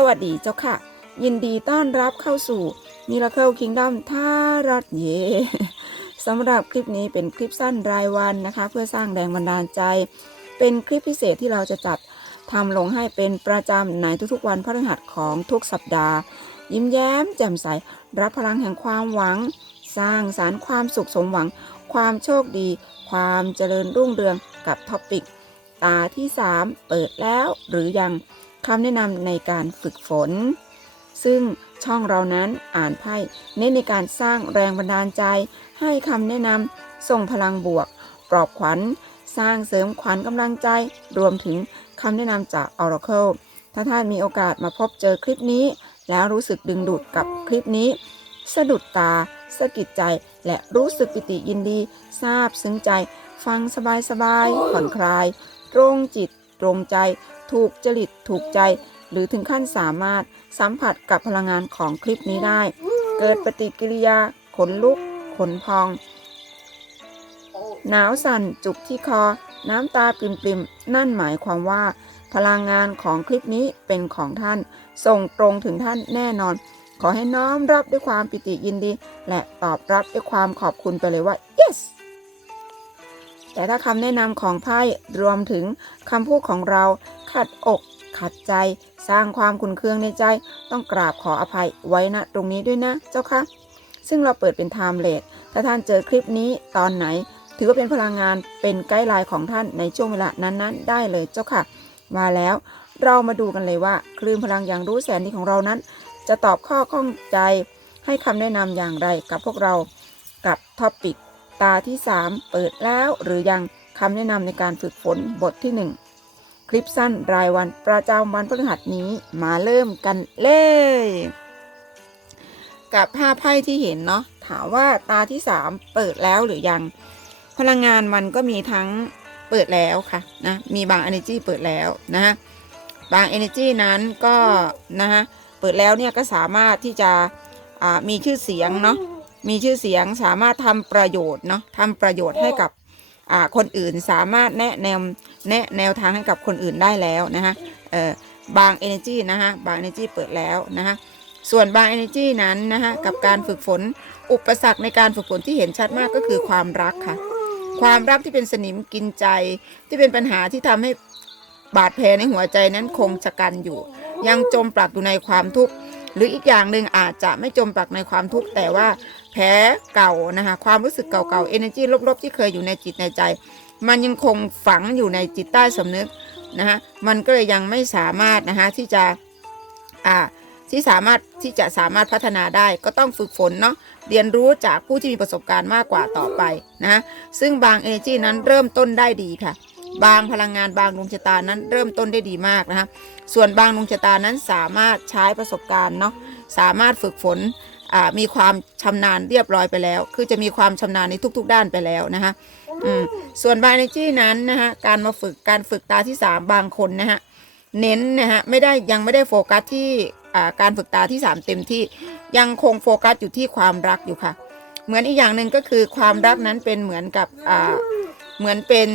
สวัสดีเจ้าค่ะ ยินดีต้อนรับเข้าสู่มิราเคิลคิงด o มท่ารัดเยสำหรับคลิปนี้เป็นคลิปสั้นรายวันนะคะ เพื่อสร้างแรงบันดาลใจ เป็นคลิปพิเศษที่เราจะจัดทำลงให้เป็นประจำในทุกๆวันพฤหัสของทุกสัปดาห์ ยิ้มแย้มแจ่มใส รับพลังแห่งความหวัง สร้างสารรค์ความสุขสมหวัง ความโชคดี ความเจริญรุ่งเรืองกับท็อปิก ตาที่ 3 เปิดแล้วหรือยัง คำแนะนำในการฝึกฝน ซึ่งช่องเรานั้นอ่านไพ่เน้นในการสร้างแรงบันดาลใจ ให้คำแนะนำส่งพลังบวก ปลอบขวัญ สร้างเสริมขวัญกำลังใจ รวมถึงคำแนะนำจาก Oracle ถ้าท่านมีโอกาสมาพบเจอคลิปนี้ แล้วรู้สึกดึงดูดกับคลิปนี้ สะดุดตาสะกิดใจ และรู้สึกปิติยินดีซาบซึ้งใจ ฟังสบายๆผ่อนคลาย ตรงจิต ตรงใจ ถูกจริตถูกใจ หรือถึงขั้นสามารถสัมผัสกับพลังงานของคลิปนี้ได้ เกิดปฏิกิริยา ขนลุก ขนพอง หนาวสั่นจุกที่คอ น้ำตาปริมๆ นั่นหมายความว่า พลังงานของคลิปนี้เป็นของท่าน ส่งตรงถึงท่านแน่นอน ขอให้น้อมรับด้วยความปิติยินดี และตอบรับด้วยความขอบคุณไปเลยว่า yes แต่ถ้าคำแนะนำของไพ่รวมถึงคำพูดของเราขัดอกขัดใจ สร้างความขุนเคืองในใจ ต้องกราบขออภัยไว้ณตรงนี้ด้วยนะเจ้าค่ะซึ่งเราเปิดเป็นไทม์เลสถ้าท่านเจอคลิปนี้ตอนไหน ถือว่าเป็นพลังงานเป็นไกด์ไลน์ของท่านในช่วงเวลานั้นๆ ได้เลยเจ้าค่ะ มาแล้วเรามาดูกันเลยว่า คลื่นพลังอย่างรู้แสนดีของเรานั้น จะตอบข้อข้องใจให้คำแนะนำอย่างไรกับพวกเรากับท็อปิก ตาที่ 3 เปิดแล้วหรือยังคำแนะนำในการฝึกฝนบทที่ 1 คลิปสั้นรายวันประจำวันพฤหัสนี้มาเริ่มกันเลย กับภาพไพ่ที่เห็นเนาะถามว่าตาที่ 3 เปิดแล้วหรือยัง พลังงานมันก็มีทั้งเปิดแล้วค่ะนะมีบาง energy เปิดแล้วนะฮะบาง energy นั้นก็นะฮะเปิดแล้วเนี่ยก็สามารถที่จะมีชื่อเสียงเนาะ มีชื่อเสียงสามารถทำประโยชน์เนาะทำประโยชน์ให้กับคนอื่นสามารถแนะแนวแนะแนวทางให้กับคนอื่นได้แล้วนะฮะบาง energy นะฮะบาง energy เปิดแล้วนะฮะส่วนบาง energy นั้นนะฮะกับการฝึกฝนอุปสรรคในการฝึกฝนที่เห็นชัดมากก็คือความรักค่ะ ความรักที่เป็นสนิมกินใจที่เป็นปัญหาที่ทำให้บาดแผลในหัวใจนั้นคงชะกันอยู่ ยังจมปลักอยู่ในความทุกข์หรืออีกอย่างหนึ่งอาจจะไม่จมปลักในความทุกข์แต่ว่า ผลเก่านะคะ ความรู้สึกเก่าๆ energy ลบๆ ที่เคยอยู่ในจิตในใจ มันยังคงฝังอยู่ในจิตใต้สำนึกนะคะมันก็เลยยังไม่สามารถนะคะที่จะอ่าที่สามารถที่จะสามารถพัฒนาได้ก็ต้องฝึกฝนเนาะเรียนรู้จากผู้ที่มีประสบการณ์มากกว่าต่อไปนะซึ่งบาง energy นั้นเริ่มต้นได้ดีค่ะ บางพลังงานบางดวงชะตานั้นเริ่มต้นได้ดีมากนะคะส่วนบางดวงชะตานั้นสามารถใช้ประสบการณ์เนาะสามารถฝึกฝน มีความชำนาญเรียบร้อยไปแล้ว คือจะมีความชำนาญในทุก ๆ ด้านไปแล้วนะคะส่วนบาง energy นั้นนะคะการมาฝึกการฝึกตาที่ 3 บางคนนะฮะเน้นนะฮะไม่ได้ยังไม่ได้โฟกัสที่การฝึกตาที่ 3 เต็มที่ยังคงโฟกัสอยู่ที่ความรักอยู่ค่ะ เหมือนอีกอย่างหนึ่งก็คือความรักนั้นเป็นเหมือนกับเหมือนเป็น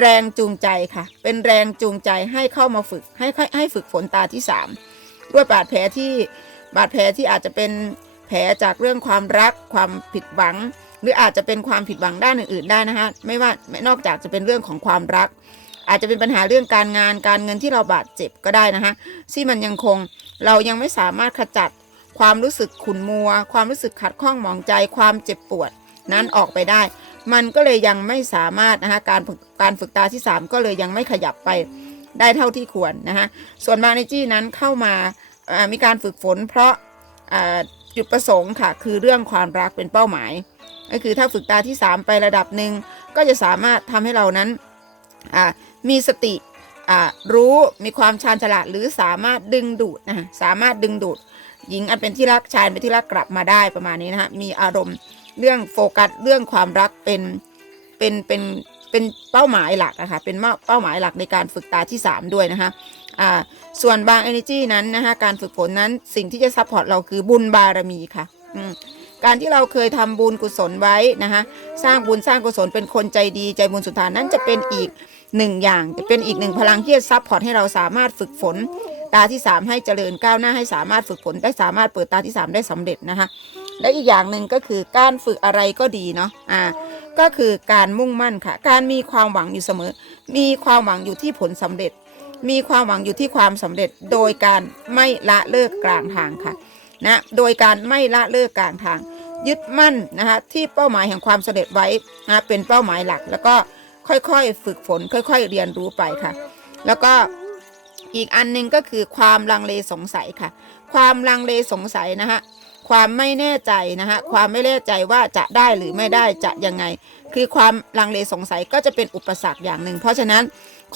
แรงจูงใจค่ะ เป็นแรงจูงใจให้เข้ามาฝึกให้ให้ให้ฝึกฝนตาที่ 3 ด้วยบาดแผลที่ บาดแผลที่อาจจะเป็นแผลจากเรื่องความรักความผิดหวัง หรืออาจจะเป็นความผิดหวังด้านอื่นๆได้นะคะไม่ว่าไม่นอกจากจะเป็นเรื่องของความรัก อาจจะเป็นปัญหาเรื่องการงานการเงินที่เราบาดเจ็บก็ได้นะคะที่มันยังคงเรายังไม่สามารถขจัดความรู้สึกขุ่นมัว ความรู้สึกขัดข้องหมองใจความเจ็บปวดนั้นออกไปได้ มันก็เลยยังไม่สามารถนะคะการการฝึกตาที่ 3 ก็เลยยังไม่ขยับไปได้เท่าที่ควรนะคะส่วนมาในจี้นั้นเข้ามา มีการฝึกฝนเพราะจุดประสงค์ค่ะ คือเรื่องความรักเป็นเป้าหมาย ก็คือถ้าฝึกตาที่ 3 ไประดับหนึ่งก็จะสามารถทำให้เรานั้นมีสติรู้มีความชาญฉลาดหรือสามารถดึงดูดนะสามารถดึงดูด หญิงอันเป็นที่รักชายเป็นที่รักกลับมาได้ประมาณนี้นะคะมีอารมณ์เรื่องโฟกัสเรื่องความรักเป็นเป็นเป็นเป็นเป้าหมายหลักนะคะเป็นเป้าหมายหลักในการฝึกตาที่ 3 ด้วยนะคะ ส่วนบาง energy นั้นนะคะการฝึกฝนนั้นสิ่งที่จะซัพพอร์ตเราคือบุญบารมีค่ะการที่เราเคยทำบุญกุศลไว้นะคะสร้างบุญสร้างกุศลเป็นคนใจดีใจบุญสุนทานนั้นจะเป็นอีกหนึ่งอย่างจะเป็นอีกหนึ่งพลังที่จะซัพพอร์ตให้เราสามารถฝึกฝนตาที่ 3 ให้เจริญก้าวหน้าให้สามารถฝึกฝนได้สามารถเปิดตาที่ 3 ได้สำเร็จนะคะและอีกอย่างหนึ่งก็คือการฝึกอะไรก็ดีเนาะอ่าก็คือการมุ่งมั่นค่ะ การมีความหวังอยู่เสมอ มีความหวังอยู่ที่ผลสำเร็จ มีความหวังอยู่ที่ความสำเร็จโดยการไม่ละเลิกกลางทางค่ะนะโดยการไม่ละเลิกกลางทาง ยึดมั่นนะคะที่เป้าหมายแห่งความสำเร็จไว้นะเป็นเป้าหมายหลัก แล้วก็ค่อยๆฝึกฝน ค่อย ๆ เรียนรู้ไปค่ะ แล้วก็อีกอันหนึงก็คือความลังเลสงสัยค่ะ ความลังเลสงสัยนะคะ ความไม่แน่ใจนะคะความไม่แน่ใจว่าจะได้หรือไม่ได้จะยังไง คือความลังเลสงสัยก็จะเป็นอุปสรรคอย่างหนึ่ง เพราะฉะนั้น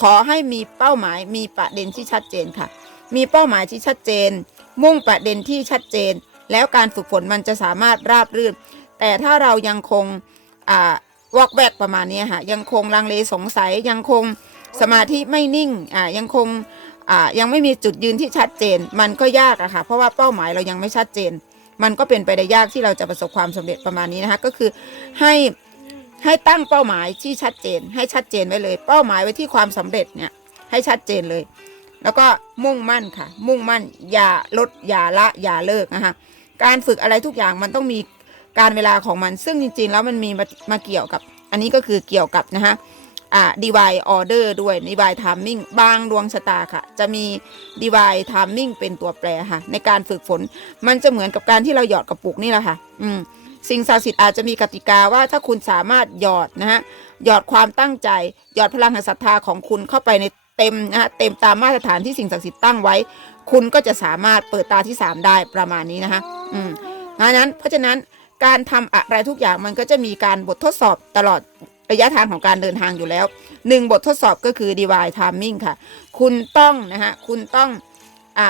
ขอให้มีเป้าหมายมีประเด็นที่ชัดเจนค่ะ มีเป้าหมายที่ชัดเจน มุ่งประเด็นที่ชัดเจน แล้วการฝึกฝนมันจะสามารถราบรื่น แต่ถ้าเรายังคงวอกแวกประมาณนี้ค่ะยังคงลังเลสงสัยยังคงสมาธิไม่นิ่งอ่ายังคงอ่ายังไม่มีจุดยืนที่ชัดเจน มันก็ยากอะค่ะเพราะว่าเป้าหมายเรายังไม่ชัดเจน มันก็เป็นไปได้ยากที่เราจะประสบความสำเร็จประมาณนี้นะคะก็คือให้ให้ตั้งเป้าหมายที่ชัดเจน ให้ชัดเจนไว้เลย เป้าหมายไว้ที่ความสำเร็จเนี่ยให้ชัดเจนเลย แล้วก็มุ่งมั่นค่ะ มุ่งมั่นอย่าลดอย่าละอย่าเลิกนะคะการฝึกอะไรทุกอย่างมันต้องมีการเวลาของมัน ซึ่งจริง ๆ แล้วมันมีมามาเกี่ยวกับ อันนี้ก็คือเกี่ยวกับนะคะ อ่า divine order ด้วย divine timing บางดวงชะตาค่ะ จะมี divine timing เป็นตัวแปรค่ะ ในการฝึกฝน มันจะเหมือนกับการที่เราหยอดกระปุกนี่แหละค่ะ อืมสิ่งศักดิ์สิทธิ์อาจจะมีกติกาว่าถ้าคุณสามารถหยอดนะฮะหยอดความตั้งใจ หยอดพลังแห่งศรัทธาของคุณเข้าไปในเต็มนะฮะเต็มตามมาตรฐานที่สิ่งศักดิ์สิทธิ์ตั้งไว้ คุณก็จะสามารถเปิดตาที่ 3 ได้ประมาณนี้นะคะอืมเพราะฉะนั้นเพราะฉะนั้นการทำอะไรทุกอย่างมันก็จะมีการบททดสอบตลอด ระยะทางของการเดินทางอยู่แล้วหนึ่งบททดสอบก็คือ divine timing ค่ะ คุณต้องนะฮะคุณต้องอ่า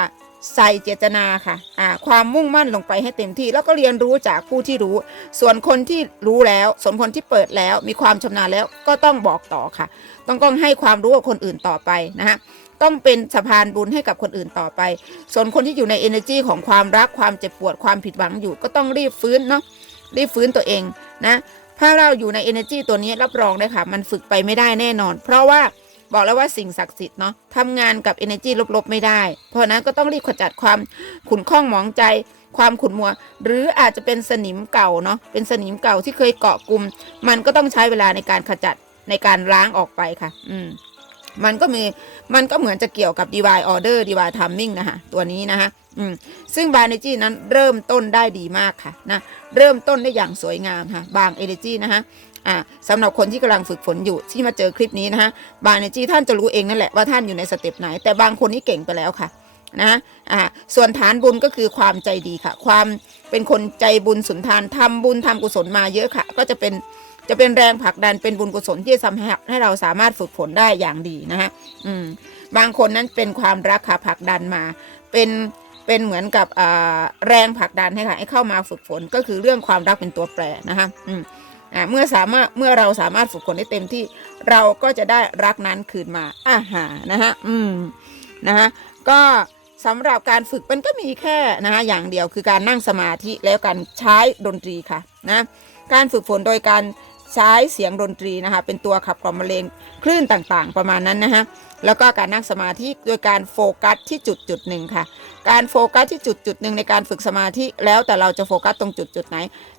ใส่เจตนาค่ะอ่าความมุ่งมั่นลงไปให้เต็มที่ แล้วก็เรียนรู้จากผู้ที่รู้ ส่วนคนที่รู้แล้ว ส่วนคนที่เปิดแล้ว มีความชำนาญแล้วก็ต้องบอกต่อค่ะ ต้องต้องให้ความรู้กับคนอื่นต่อไปนะฮะต้องเป็นสะพานบุญให้กับคนอื่นต่อไป ส่วนคนที่อยู่ใน energy ของความรักความเจ็บปวดความผิดหวังอยู่ ก็ต้องรีบฟื้นเนาะรีบฟื้นตัวเองนะ ถ้าเราอยู่ใน energy ตัวนี้รับรองได้ค่ะ มันฝึกไปไม่ได้แน่นอน เพราะว่าบอกแล้วว่าสิ่งศักดิ์สิทธิ์เนาะทำงานกับ energy ลบๆ ไม่ได้ เพราะนั้นก็ต้องรีบขจัดความขุนข้องหมองใจ ความขุนมัว หรืออาจจะเป็นสนิมเก่าเนาะเป็นสนิมเก่าที่เคยเกาะกลุ่มมันก็ต้องใช้เวลาในการขจัดในการล้างออกไปค่ะ อืม มันก็มีมันก็เหมือนจะเกี่ยวกับ divine order divine timing นะคะตัวนี้นะคะอืมซึ่งบาง energy นั้นเริ่มต้นได้ดีมากค่ะนะเริ่มต้นได้อย่างสวยงามค่ะบาง energy นะคะอ่าสำหรับคนที่กำลังฝึกฝนอยู่ที่มาเจอคลิปนี้นะคะบาง energy ท่านจะรู้เองนั่นแหละว่าท่านอยู่ในสเต็ปไหน แต่บางคนนี่เก่งไปแล้วค่ะนะอ่าส่วนฐานบุญก็คือความใจดีค่ะ ความเป็นคนใจบุญสุนทานทำบุญทำกุศลมาเยอะค่ะ ก็จะเป็น จะเป็นแรงผลักดันเป็นบุญกุศลที่จะทำให้ให้เราสามารถฝึกฝนได้อย่างดีนะคะอืมบางคนนั้นเป็นความรักค่ะผลักดันมา เป็นเป็นเหมือนกับอ่าแรงผลักดันให้ค่ะให้เข้ามาฝึกฝนก็คือเรื่องความรักเป็นตัวแปรนะคะอืมอ่าเมื่อสามารถเมื่อเราสามารถฝึกฝนได้เต็มที่เราก็จะได้รักนั้นคืนมาอาหานะคะอืมนะคะก็สำหรับการฝึกมันก็มีแค่นะคะอย่างเดียวคือการนั่งสมาธิแล้วการใช้ดนตรีค่ะนะการฝึกฝนโดยการ ใช้เสียงดนตรีนะคะเป็นตัวขับกล่อมมะเร็งคลื่นต่างๆ ประมาณนั้นนะคะแล้วก็การนั่งสมาธิโดยการโฟกัสที่จุดจุดหนึ่งค่ะ การโฟกัสที่จุดจุดหนึ่งในการฝึกสมาธิแล้วแต่เราจะโฟกัสตรงจุดจุดไหน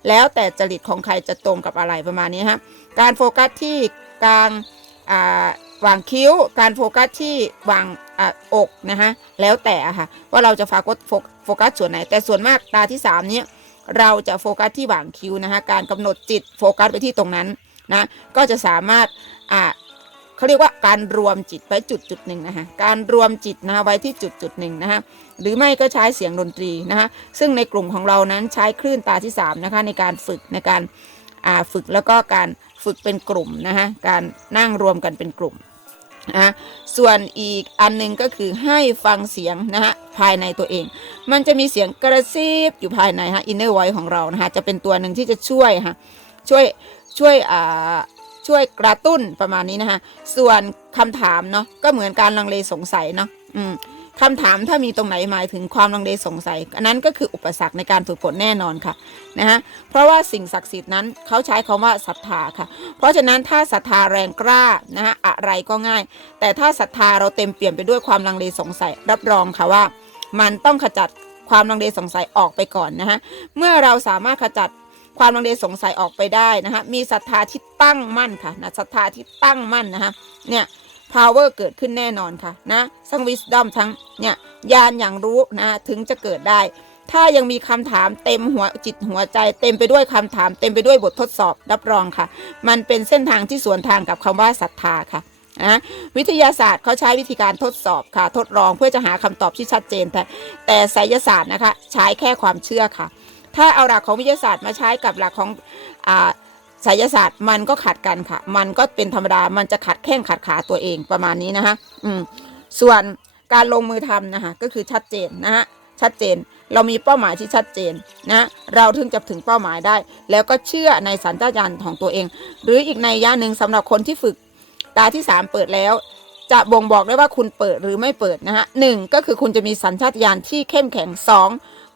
แล้วแต่จริตของใครจะตรงกับอะไรประมาณนี้ฮะการโฟกัสที่กลางอ่าวางคิ้ว การโฟกัสที่วางอ่าอกนะฮะแล้วแต่ค่ะว่าเราจะโฟกัสโฟกัสส่วนไหน แต่ส่วนมากตาที่สามเนี้ย เราจะโฟกัสที่หว่างคิ้วนะคะการกำหนดจิตโฟกัสไปที่ตรงนั้นนะก็จะสามารถอ่าเขาเรียกว่าการรวมจิตไว้จุดจุดหนึ่งนะคะการรวมจิตนะไว้ที่จุดจุดหนึ่งนะคะหรือไม่ก็ใช้เสียงดนตรีนะคะซึ่งในกลุ่มของเรานั้นใช้คลื่นตาที่3นะคะในการฝึกในการอ่าฝึกแล้วก็การฝึกเป็นกลุ่มนะคะการนั่งรวมกันเป็นกลุ่ม นะส่วนอีกอันหนึงก็คือให้ฟังเสียงนะฮะภายในตัวเอง มันจะมีเสียงกระซิบอยู่ภายในฮะอินเนอร์ไวของเรานะคะจะเป็นตัวหนึ่งที่จะช่วยค่ะช่วยช่วยอ่าช่วยกระตุ้นประมาณนี้นะคะส่วนคำถามเนาะก็เหมือนการลังเลสงสัยเนาะอืม คำถามถ้ามีตรงไหนหมายถึงความลังเลสงสัยอันนั้นก็คืออุปสรรคในการฝึกฝนแน่นอนค่ะนะฮะเพราะว่าสิ่งศักดิ์สิทธิ์นั้นเขาใช้คำว่าศรัทธาค่ะ เพราะฉะนั้นถ้าศรัทธาแรงกล้านะฮะอะไรก็ง่าย แต่ถ้าศรัทธาเราเต็มเปี่ยมไปด้วยความลังเลสงสัยรับรองค่ะว่า มันต้องขจัดความลังเลสงสัยออกไปก่อนนะฮะเมื่อเราสามารถขจัดความลังเลสงสัยออกไปได้นะฮะมีศรัทธาที่ตั้งมั่นค่ะนะศรัทธาที่ตั้งมั่นนะฮะเนี่ย power เกิดขึ้นแน่นอนค่ะนะทั้ง wisdom ทั้งเนี่ยญาณอย่างรู้นะถึงจะเกิดได้ ถ้ายังมีคำถามเต็มหัวจิตหัวใจ เต็มไปด้วยคำถาม เต็มไปด้วยบททดสอบรับรองค่ะ มันเป็นเส้นทางที่สวนทางกับคำว่าศรัทธาค่ะนะวิทยาศาสตร์เขาใช้วิธีการทดสอบค่ะ ทดลองเพื่อจะหาคำตอบที่ชัดเจน แต่แต่ไสยศาสตร์นะคะ ใช้แค่ความเชื่อค่ะ ถ้าเอาหลักของวิทยาศาสตร์มาใช้กับหลักของอ่า ไสยศาสตร์มันก็ขัดกันค่ะ มันก็เป็นธรรมดา มันจะขัดแข้งขัดขาตัวเองประมาณนี้นะคะอืมส่วนการลงมือทำนะคะก็คือชัดเจนนะฮะชัดเจนเรามีเป้าหมายที่ชัดเจนนะเราถึงจะถึงเป้าหมายได้ แล้วก็เชื่อในสัญชาตญาณของตัวเอง หรืออีกในยะหนึ่งสำหรับคนที่ฝึกตาที่ 3 เปิดแล้ว จะบ่งบอกได้ว่าคุณเปิดหรือไม่เปิดนะฮะหนึ่งก็คือคุณจะมีสัญชาตญาณที่เข้มแข็งสอง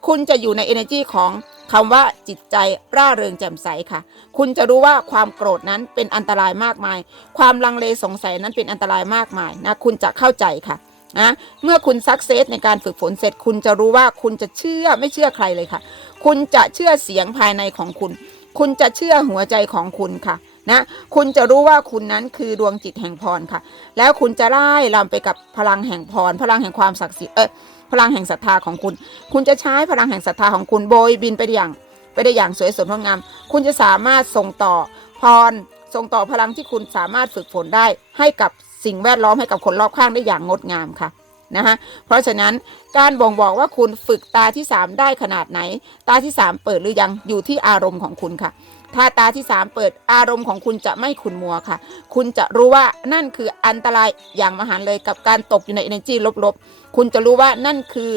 คุณจะอยู่ใน energy ของคำว่าจิตใจร่าเริงแจ่มใสค่ะ คุณจะรู้ว่าความโกรธนั้นเป็นอันตรายมากมาย ความลังเลสงสัยนั้นเป็นอันตรายมากมายนะคุณจะเข้าใจค่ะนะเมื่อคุณสักเซสในการฝึกฝนเสร็จ คุณจะรู้ว่าคุณจะเชื่อไม่เชื่อใครเลยค่ะ คุณจะเชื่อเสียงภายในของคุณ คุณจะเชื่อหัวใจของคุณค่ะ นะคุณจะรู้ว่าคุณนั้นคือดวงจิตแห่งพรค่ะ แล้วคุณจะไล่ลำไปกับพลังแห่งพร พลังแห่งความศักดิ์สิทธิ์เออพลังแห่งศรัทธาของคุณ คุณจะใช้พลังแห่งศรัทธาของคุณโบยบินไปได้อย่าง ไปได้อย่างสวยสดงดงาม คุณจะสามารถส่งต่อพร ส่งต่อพลังที่คุณสามารถฝึกฝนได้ ให้กับสิ่งแวดล้อมให้กับคนรอบข้างได้อย่างงดงามค่ะ นะคะเพราะฉะนั้นการบ่งบอกว่าคุณฝึกตาที่ 3 ได้ขนาดไหน ตาที่ 3 เปิดหรือยังอยู่ที่อารมณ์ของคุณค่ะ ถ้าตาที่ 3 เปิดอารมณ์ของคุณจะไม่ขุนมัวค่ะ คุณจะรู้ว่านั่นคืออันตรายอย่างมหันเลยกับการตกอยู่ใน energy ลบๆ คุณจะรู้ว่านั่นคือ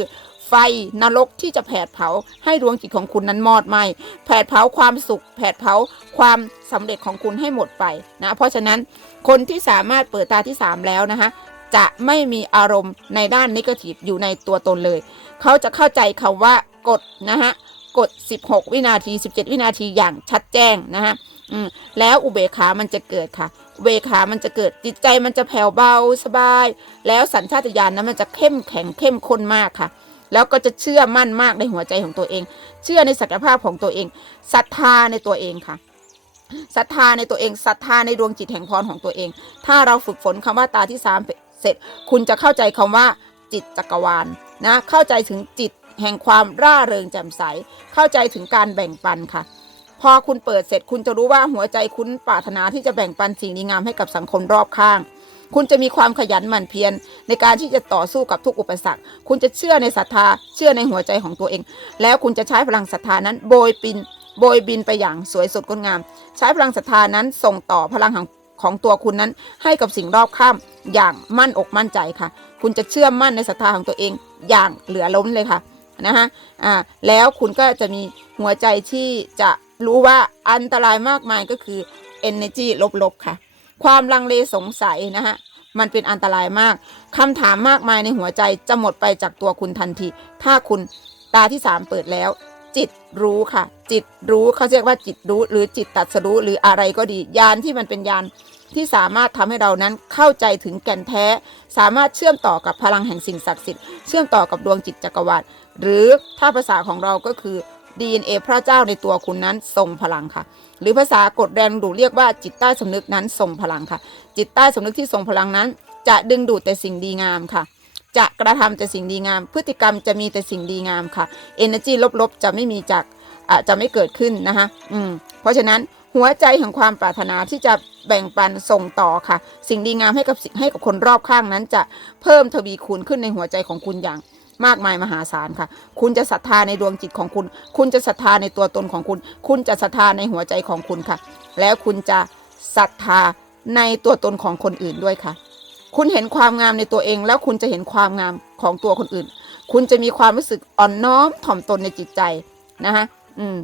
ไฟนรกที่จะแผดเผาให้ดวงจิตของคุณนั้นมอดไหมแผดเผาความสุข แผดเผาความสำเร็จของคุณให้หมดไปนะ เพราะฉะนั้นคนที่สามารถเปิดตาที่ 3 แล้วนะคะ จะไม่มีอารมณ์ในด้านนิเกทีฟอยู่ในตัวตนเลย เขาจะเข้าใจคำว่ากดนะฮะกด 16 วินาที 17 วินาทีอย่างชัดแจ้งนะฮะแล้วอุเบกขามันจะเกิดค่ะ อุเบกขามันจะเกิดจิตใจมันจะแผ่วเบาสบาย แล้วสัญชาตญาณนั้นมันจะเข้มแข็งเข้มข้นมากค่ะ แล้วก็จะเชื่อมั่นมากในหัวใจของตัวเอง เชื่อในศักยภาพของตัวเองศรัทธาในตัวเองค่ะศรัทธาในตัวเองศรัทธาในดวงจิตแห่งพรของตัวเอง ถ้าเราฝึกฝนคำว่าตาที่สาม เสร็จ คุณจะเข้าใจคำว่า จิตจักรวาลนะ เข้าใจถึงจิตแห่งความร่าเริงแจ่มใส เข้าใจถึงการแบ่งปันค่ะ พอคุณเปิดเสร็จคุณจะรู้ว่าหัวใจคุณปรารถนาที่จะแบ่งปันสิ่งดีงามให้กับสังคมรอบข้าง คุณจะมีความขยันหมั่นเพียรในการที่จะต่อสู้กับทุกอุปสรรค คุณจะเชื่อในศรัทธา เชื่อในหัวใจของตัวเอง แล้วคุณจะใช้พลังศรัทธานั้นโบยบินโบยบินไปอย่างสวยสดงดงาม ใช้พลังศรัทธานั้นส่งต่อพลังของ ของตัวคุณนั้น ให้กับสิ่งรอบข้างอย่างมั่นอกมั่นใจค่ะ คุณจะเชื่อมั่นในศรัทธาของตัวเองอย่างเหลือล้นเลยค่ะนะฮะอ่าแล้วคุณก็จะมีหัวใจที่จะรู้ว่าอันตรายมากมายก็คือ energy ลบๆค่ะ ความลังเลสงสัยนะฮะมันเป็นอันตรายมากคำถามมากมายในหัวใจจะหมดไปจากตัวคุณทันที ถ้าคุณตาที่ 3 เปิดแล้ว จิตรู้ค่ะ จิตรู้เขาเรียกว่าจิตรู้ หรือจิตตัดสรู้หรืออะไรก็ดียานที่มันเป็นยานที่สามารถทำให้เรานั้นเข้าใจถึงแก่นแท้ สามารถเชื่อมต่อกับพลังแห่งสิ่งศักดิ์สิทธิ์เชื่อมต่อกับดวงจิตจักรวาลหรือถ้าภาษาของเราก็คือ DNA พระเจ้าในตัวคุณนั้นทรงพลังค่ะ หรือภาษากดแรงดูเรียกว่าจิตใต้สำนึกนั้นทรงพลังค่ะ จิตใต้สำนึกที่ทรงพลังนั้น จะดึงดูดแต่สิ่งดีงามค่ะ จะกระทำแต่สิ่งดีงาม พฤติกรรมจะมีแต่สิ่งดีงามค่ะ energy ลบๆ จะไม่มีจากอะจะไม่เกิดขึ้นนะคะอืมเพราะฉะนั้นหัวใจแห่งความปรารถนาที่จะแบ่งปันส่งต่อค่ะ สิ่งดีงามให้กับสิ่งให้กับคนรอบข้างนั้น จะเพิ่มทวีคูณขึ้นในหัวใจของคุณอย่างมากมายมหาศาลค่ะ คุณจะศรัทธาในดวงจิตของคุณ คุณจะศรัทธาในตัวตนของคุณ คุณจะศรัทธาในหัวใจของคุณค่ะ แล้วคุณจะศรัทธาในตัวตนของคนอื่นด้วยค่ะ คุณเห็นความงามในตัวเอง แล้วคุณจะเห็นความงามของตัวคนอื่น คุณจะมีความรู้สึกอ่อนน้อมถ่อมตนในจิตใจนะคะอืม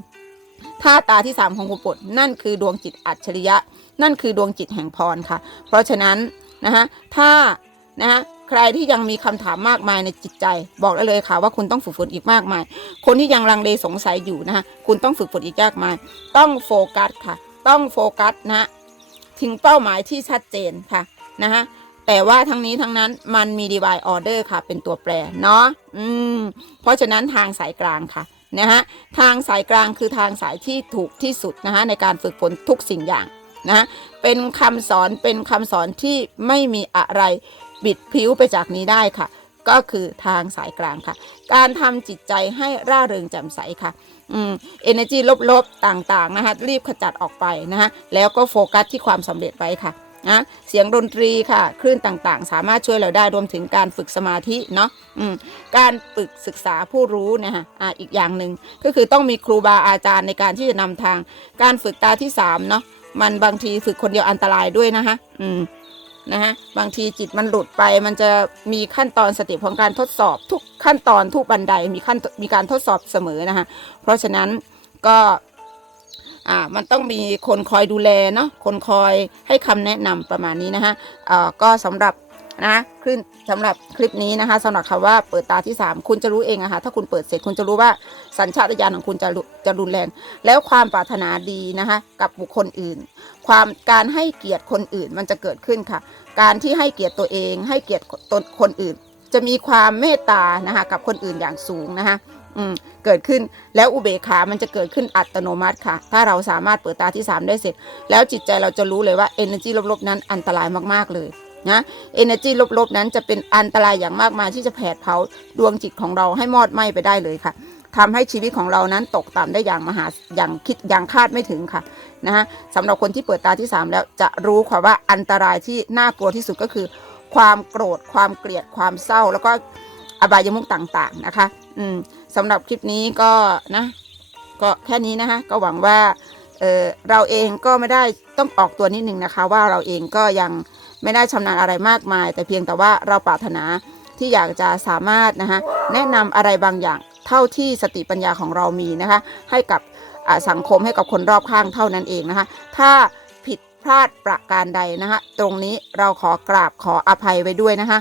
ถ้าตาที่สามของคุณปดนั่นคือดวงจิตอัจฉริยะ นั่นคือดวงจิตแห่งพรค่ะ เพราะฉะนั้นนะฮะถ้านะฮะใครที่ยังมีคำถามมากมายในจิตใจ บอกได้เลยค่ะว่าคุณต้องฝึกฝนอีกมากมาย คนที่ยังลังเลสงสัยอยู่นะคะคุณต้องฝึกฝนอีกมากมาย ต้องโฟกัสค่ะ ต้องโฟกัสนะฮะถึงเป้าหมายที่ชัดเจนค่ะนะฮะ แต่ว่าทั้งนี้ทั้งนั้นมันมี divine order ค่ะ เป็นตัวแปรเนาะอืมเพราะฉะนั้นทางสายกลางค่ะนะฮะทางสายกลางคือทางสายที่ถูกที่สุดนะคะในการฝึกฝนทุกสิ่งอย่างนะเป็นคำสอนเป็นคำสอนที่ไม่มีอะไรบิดผิวไปจากนี้ได้ค่ะ ก็คือทางสายกลางค่ะ การทำจิตใจให้ร่าเริงแจ่มใสค่ะอืม energy ลบๆ ต่างๆนะคะรีบขจัดออกไปนะฮะแล้วก็โฟกัสที่ความสำเร็จไว้ค่ะ นะเสียงดนตรีค่ะคลื่นต่างๆ สามารถช่วยเราได้รวมถึงการฝึกสมาธิเนาะการฝึกศึกษาผู้รู้นะฮะอ่าอีกอย่างหนึ่งก็คือต้องมีครูบาอาจารย์ในการที่จะนำทาง การฝึกตาที่สามเนาะมันบางทีฝึกคนเดียวอันตรายด้วยนะคะอืมนะฮะบางทีจิตมันหลุดไปมันจะมีขั้นตอนสเติของการทดสอบทุกขั้นตอนทุกบันไดมีขั้นมีการทดสอบเสมอนะคะเพราะฉะนั้นก็ อ่ามันต้องมีคนคอยดูแลเนาะคนคอยให้คำแนะนำประมาณนี้นะคะอ่าก็สำหรับนะขึ้นสำหรับคลิปนี้นะคะสำหรับคำว่าเปิดตาที่ 3 คุณจะรู้เองอะค่ะถ้าคุณเปิดเสร็จคุณจะรู้ว่าสัญชาตญาณของคุณจะจะรุนแรง แล้วความปรารถนาดีนะคะกับบุคคลอื่น ความการให้เกียรติคนอื่นมันจะเกิดขึ้นค่ะ การที่ให้เกียรติตัวเอง ให้เกียรติตนคนอื่น จะมีความเมตตานะคะกับคนอื่นอย่างสูงนะคะ เกิดขึ้นแล้วอุเบกขามันจะเกิดขึ้นอัตโนมัติค่ะ ถ้าเราสามารถเปิดตาที่ 3 ได้เสร็จ แล้วจิตใจเราจะรู้เลยว่า energy ลบๆ นั้นอันตรายมากๆเลยนะ energy ลบๆ นั้นจะเป็นอันตรายอย่างมากมายที่จะแผดเผาดวงจิตของเราให้มอดไหม้ไปได้เลยค่ะทำให้ชีวิตของเรานั้นตกต่ำได้อย่างมหาอย่างคิดอย่างคาดไม่ถึงค่ะนะฮะสำหรับคนที่เปิดตาที่ 3 แล้วจะรู้ค่ะว่าอันตรายที่น่ากลัวที่สุดก็คือ ความโกรธความเกลียดความเศร้า แล้วก็อบายมุขต่างๆนะคะ อืม สำหรับคลิปนี้ก็นะ ก็แค่นี้นะคะก็หวังว่าเเราเองก็ไม่ได้ต้องออกตัวนิดนึงนะคะ ว่าเราเองก็ยังไม่ได้ชำนาญอะไรมากมาย แต่เพียงแต่ว่าเราปรารถนาที่อยากจะสามารถนะคะแนะนำอะไรบางอย่างเท่าที่สติปัญญาของเรามีนะคะ ให้กับสังคมให้กับคนรอบข้างเท่านั้นเองนะคะ ถ้าผิดพลาดประการใดนะคะตรงนี้เราขอกราบขออภัยไว้ด้วยนะคะ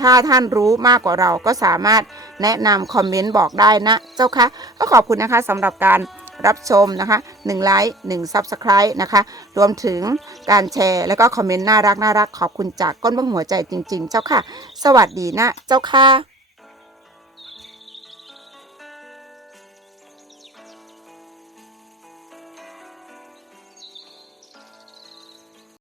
ถ้าท่านรู้มากกว่าเราก็สามารถแนะนำคอมเมนต์บอกได้นะ เจ้าคะก็ขอบคุณนะคะสำหรับการรับชมนะคะ1ไลค์1 Subscribe นะคะ รวมถึงการแชร์ แล้วก็คอมเมนต์น่ารักน่ารักขอบคุณจากก้นบื้องหัวใจจริง ๆ เจ้าค่ะ สวัสดีนะ เจ้าค่ะ